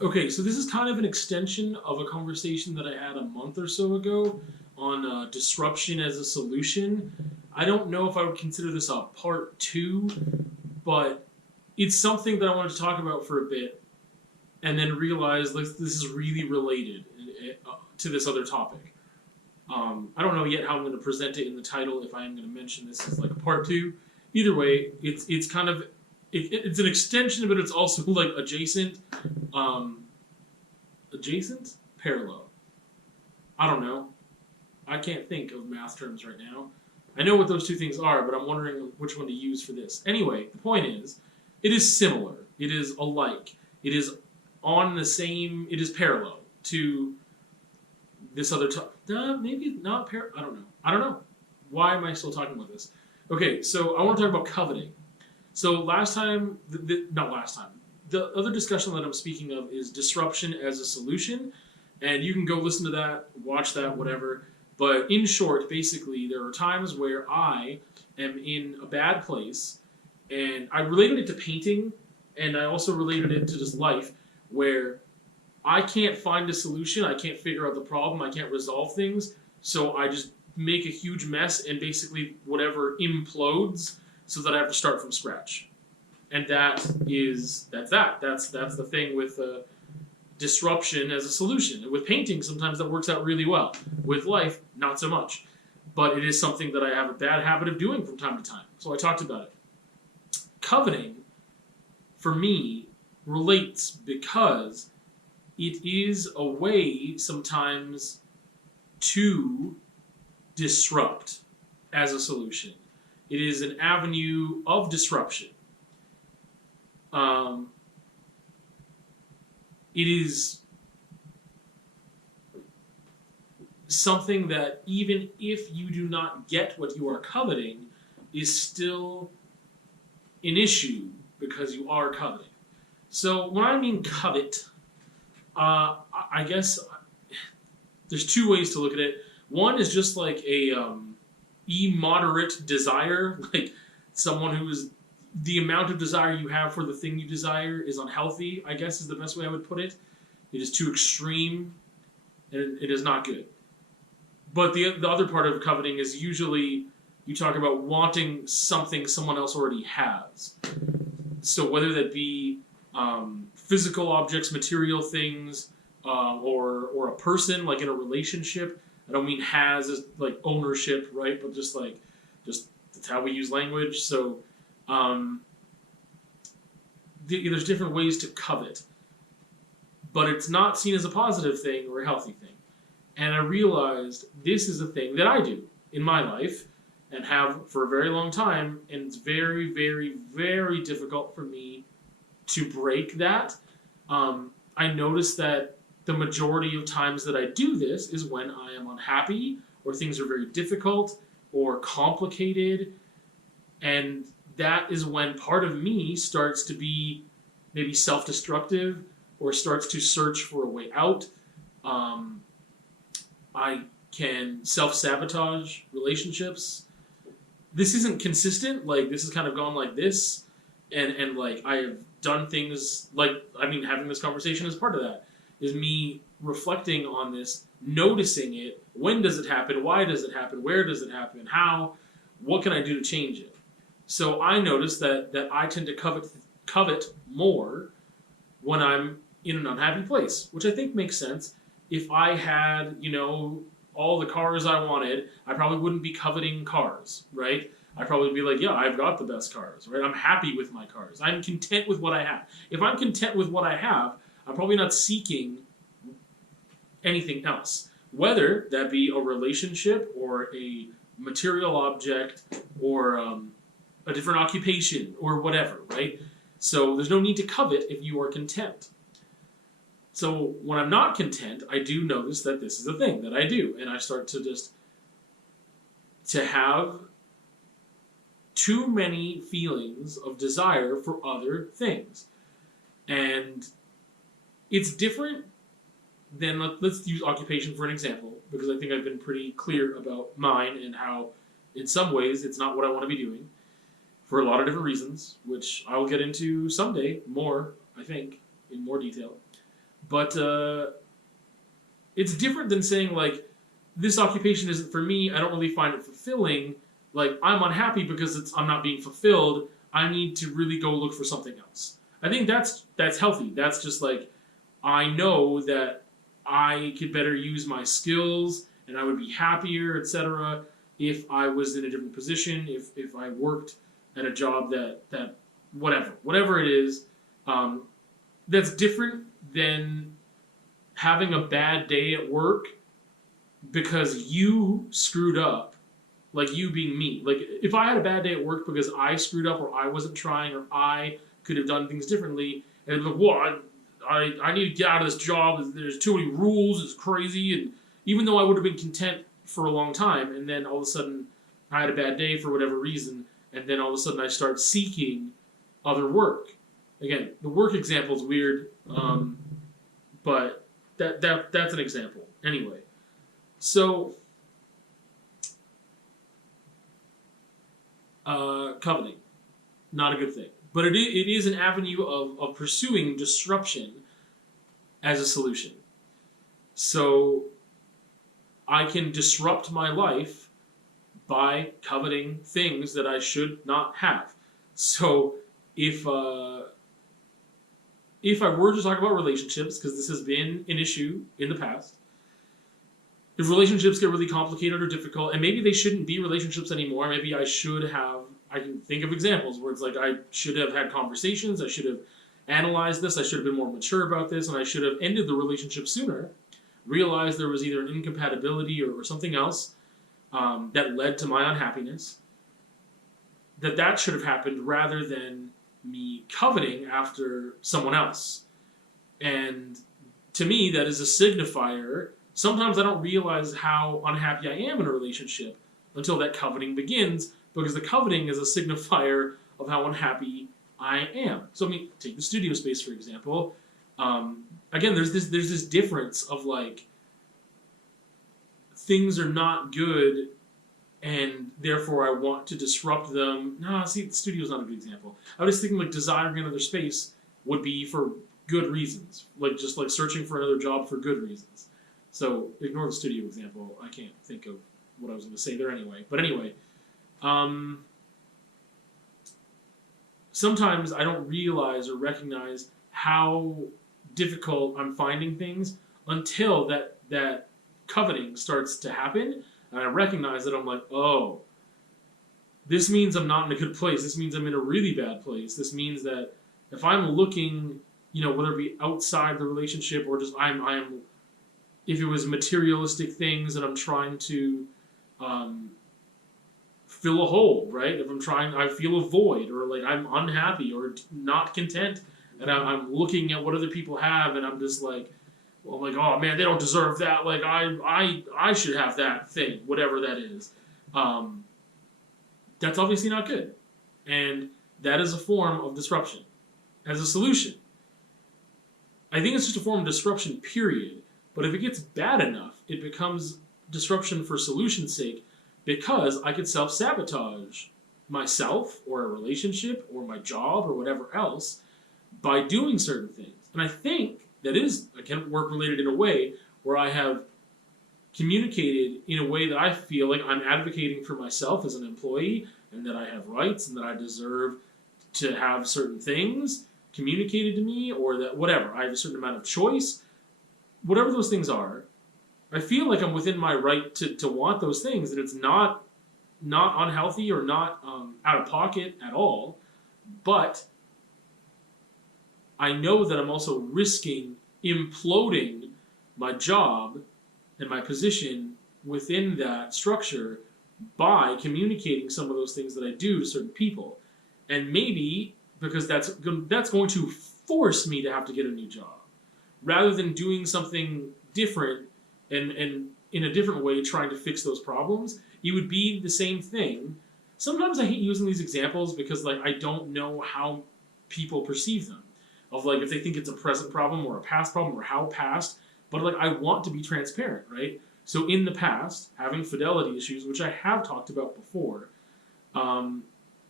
Okay, so this is kind of an extension of a conversation that I had a month or so ago on disruption as a solution. I don't know if I would consider this a part two, but it's something that I wanted to talk about for a bit, and then realize like this is really related to this other topic. I don't know yet how I'm going to present it in the title. If I am going to mention this as like a part two, either way, it's kind of it's an extension, but it's also like adjacent. Um, Adjacent, parallel. I don't know. I can't think of math terms right now. I know what those two things are, but I'm wondering which one to use for this. Anyway, the point is, it is similar. It is alike. It is on the same. It is parallel to this other topic. Maybe not I don't know. I don't know. Why am I still talking about this? Okay, so I want to talk about coveting. So last time, not last time. The other discussion that I'm speaking of is disruption as a solution, and you can go listen to that, watch that, whatever. But in short, basically, there are times where I am in a bad place, and I related it to painting, and I also related it to just life, where I can't find a solution, I can't figure out the problem, I can't resolve things, so I just make a huge mess, and basically whatever implodes, so that I have to start from scratch. And that's that. That's the thing with disruption as a solution. And with painting, sometimes that works out really well. With life, not so much. But it is something that I have a bad habit of doing from time to time. So I talked about it. Coveting, for me, relates because it is a way sometimes to disrupt as a solution. It is an avenue of disruption. Um, it is something that even if you do not get what you are coveting, is still an issue because you are coveting. So when I mean covet, I guess there's two ways to look at it. One is just like a immoderate desire, like someone who is the amount of desire you have for the thing you desire is unhealthy, I guess is the best way I would put it. It is too extreme, and it is not good. But the other part of coveting is usually you talk about wanting something someone else already has. So whether that be physical objects, material things, or a person, like in a relationship. I don't mean has as like ownership, right? But just that's how we use language. So um, there's different ways to covet, but it's not seen as a positive thing or a healthy thing. And I realized this is a thing that I do in my life and have for a very long time, and it's very, very, very difficult for me to break that. I notice that the majority of times that I do this is when I am unhappy or things are very difficult or complicated, and that is when part of me starts to be maybe self-destructive or starts to search for a way out. Um, I can self-sabotage relationships. This isn't consistent. Like this has kind of gone like this, and like I have done things like having this conversation is part of that. Is me reflecting on this, noticing it. When does it happen? Why does it happen? Where does it happen? How? What can I do to change it? So I notice that I tend to covet more when I'm in an unhappy place, which I think makes sense. If I had, all the cars I wanted, I probably wouldn't be coveting cars, right? I'd probably be like, yeah, I've got the best cars, right? I'm happy with my cars. I'm content with what I have. If I'm content with what I have, I'm probably not seeking anything else. Whether that be a relationship or a material object or a different occupation or whatever, right? So there's no need to covet if you are content. So when I'm not content, I do notice that this is a thing that I do, and I start to have too many feelings of desire for other things. And it's different than, let's use occupation for an example, because I think I've been pretty clear about mine and how, in some ways, it's not what I want to be doing for a lot of different reasons, which I will get into someday more, I think, in more detail. But it's different than saying, like, this occupation isn't for me, I don't really find it fulfilling, like, I'm unhappy because I'm not being fulfilled, I need to really go look for something else. I think that's healthy. That's just like, I know that I could better use my skills and I would be happier, etc., if I was in a different position, if I worked at a job that whatever it is, that's different than having a bad day at work because you screwed up, like you being me. Like, if I had a bad day at work because I screwed up or I wasn't trying or I could have done things differently, and it'd be like, well, I need to get out of this job, there's too many rules, it's crazy, and even though I would have been content for a long time, and then all of a sudden I had a bad day for whatever reason, and then all of a sudden I start seeking other work. Again, the work example is weird, but that's an example. Anyway, so coveting, not a good thing. But it is an avenue of pursuing disruption as a solution. So I can disrupt my life by coveting things that I should not have. So if I were to talk about relationships, because this has been an issue in the past, if relationships get really complicated or difficult, and maybe they shouldn't be relationships anymore, maybe I can think of examples where it's like I should have had conversations, I should have analyzed this, I should have been more mature about this, and I should have ended the relationship sooner, realized there was either an incompatibility or something else that led to my unhappiness, that should have happened rather than me coveting after someone else. And to me, that is a signifier. Sometimes I don't realize how unhappy I am in a relationship until that coveting begins, because the coveting is a signifier of how unhappy I am. So, I mean, take the studio space, for example. Again, there's this difference of, like, things are not good and therefore I want to disrupt them. No, see, the studio's not a good example. I was thinking, like, desiring another space would be for good reasons. Like, just like searching for another job for good reasons. So, ignore the studio example. I can't think of what I was going to say there anyway. But anyway, sometimes I don't realize or recognize how difficult I'm finding things until that coveting starts to happen, and I recognize that I'm like, oh, this means I'm not in a good place. This means I'm in a really bad place. This means that if I'm looking, whether it be outside the relationship or just I'm if it was materialistic things and I'm trying to fill a hole, right? If I feel a void, or like I'm unhappy or not content, and I'm looking at what other people have, and I'm just like, well, I'm like, oh man, they don't deserve that. Like I should have that thing, whatever that is. That's obviously not good, and that is a form of disruption. As a solution, I think it's just a form of disruption, period. But if it gets bad enough, it becomes disruption for solution's sake, because I could self-sabotage myself or a relationship or my job or whatever else by doing certain things. And I think that is, again, work-related in a way where I have communicated in a way that I feel like I'm advocating for myself as an employee, and that I have rights and that I deserve to have certain things communicated to me, or that whatever, I have a certain amount of choice. Whatever those things are, I feel like I'm within my right to want those things, and it's not unhealthy or not out of pocket at all. But I know that I'm also risking imploding my job and my position within that structure by communicating some of those things that I do to certain people. And maybe because that's going to force me to have to get a new job, rather than doing something different and in a different way trying to fix those problems, it would be the same thing. Sometimes I hate using these examples because, like, I don't know how people perceive them. Of, like, if they think it's a present problem or a past problem or how past. But, like, I want to be transparent, right? So in the past, having fidelity issues, which I have talked about before,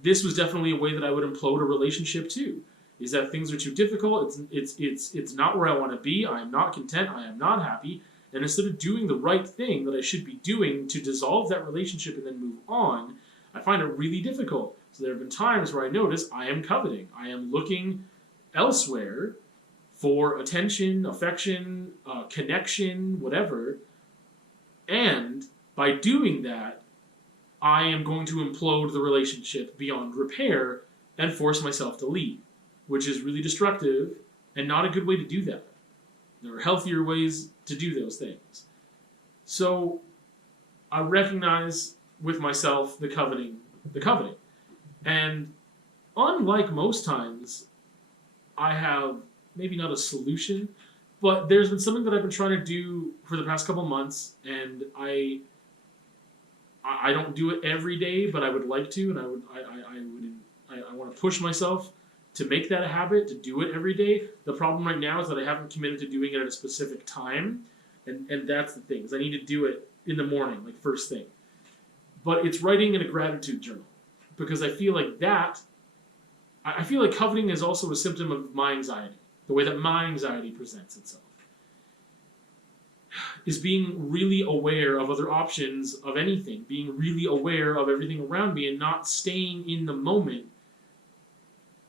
this was definitely a way that I would implode a relationship too. is that things are too difficult. It's not where I want to be. I am not content. I am not happy. And instead of doing the right thing that I should be doing to dissolve that relationship and then move on, I find it really difficult. So there have been times where I notice I am coveting. I am looking elsewhere for attention, affection, connection, whatever. And by doing that, I am going to implode the relationship beyond repair and force myself to leave, which is really destructive and not a good way to do that. There are healthier ways to do those things. So I recognize with myself the coveting. And unlike most times, I have maybe not a solution, but there's been something that I've been trying to do for the past couple months, and I don't do it every day, but I would like to, and I want to push myself to make that a habit, to do it every day. The problem right now is that I haven't committed to doing it at a specific time, and that's the thing, is I need to do it in the morning, like first thing. But it's writing in a gratitude journal, because I feel like coveting is also a symptom of my anxiety, the way that my anxiety presents itself. Is being really aware of other options of anything, being really aware of everything around me and not staying in the moment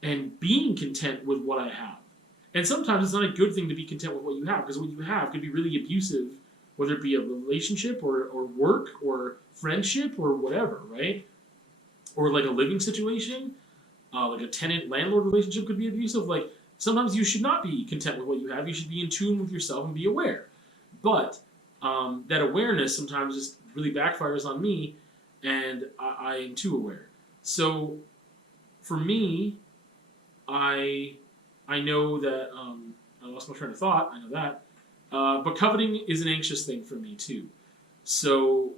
and being content with what I have. And sometimes it's not a good thing to be content with what you have, because what you have could be really abusive, whether it be a relationship or work or friendship or whatever, right? Or like a living situation, like a tenant-landlord relationship could be abusive. Like, sometimes you should not be content with what you have. You should be in tune with yourself and be aware. But that awareness sometimes just really backfires on me, and I am too aware. So for me, I know that I lost my train of thought. I know that, but coveting is an anxious thing for me too. So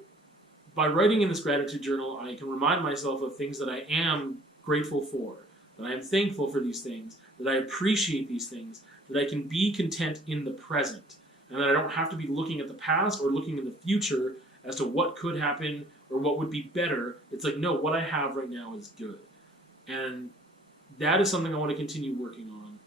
by writing in this gratitude journal, I can remind myself of things that I am grateful for, that I am thankful for these things, that I appreciate these things, that I can be content in the present, and that I don't have to be looking at the past or looking in the future as to what could happen or what would be better. It's like, no, what I have right now is good. And that is something I want to continue working on.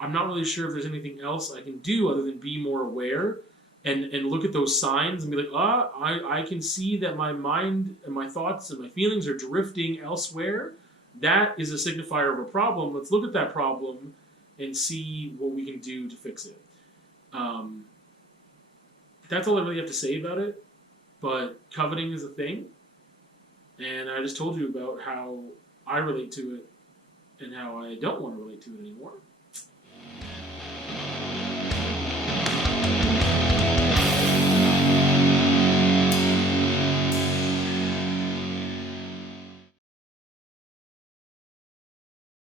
I'm not really sure if there's anything else I can do other than be more aware and look at those signs and be like, I can see that my mind and my thoughts and my feelings are drifting elsewhere. That is a signifier of a problem. Let's look at that problem and see what we can do to fix it. That's all I really have to say about it. But coveting is a thing. And I just told you about how I relate to it and how I don't want to relate to it anymore.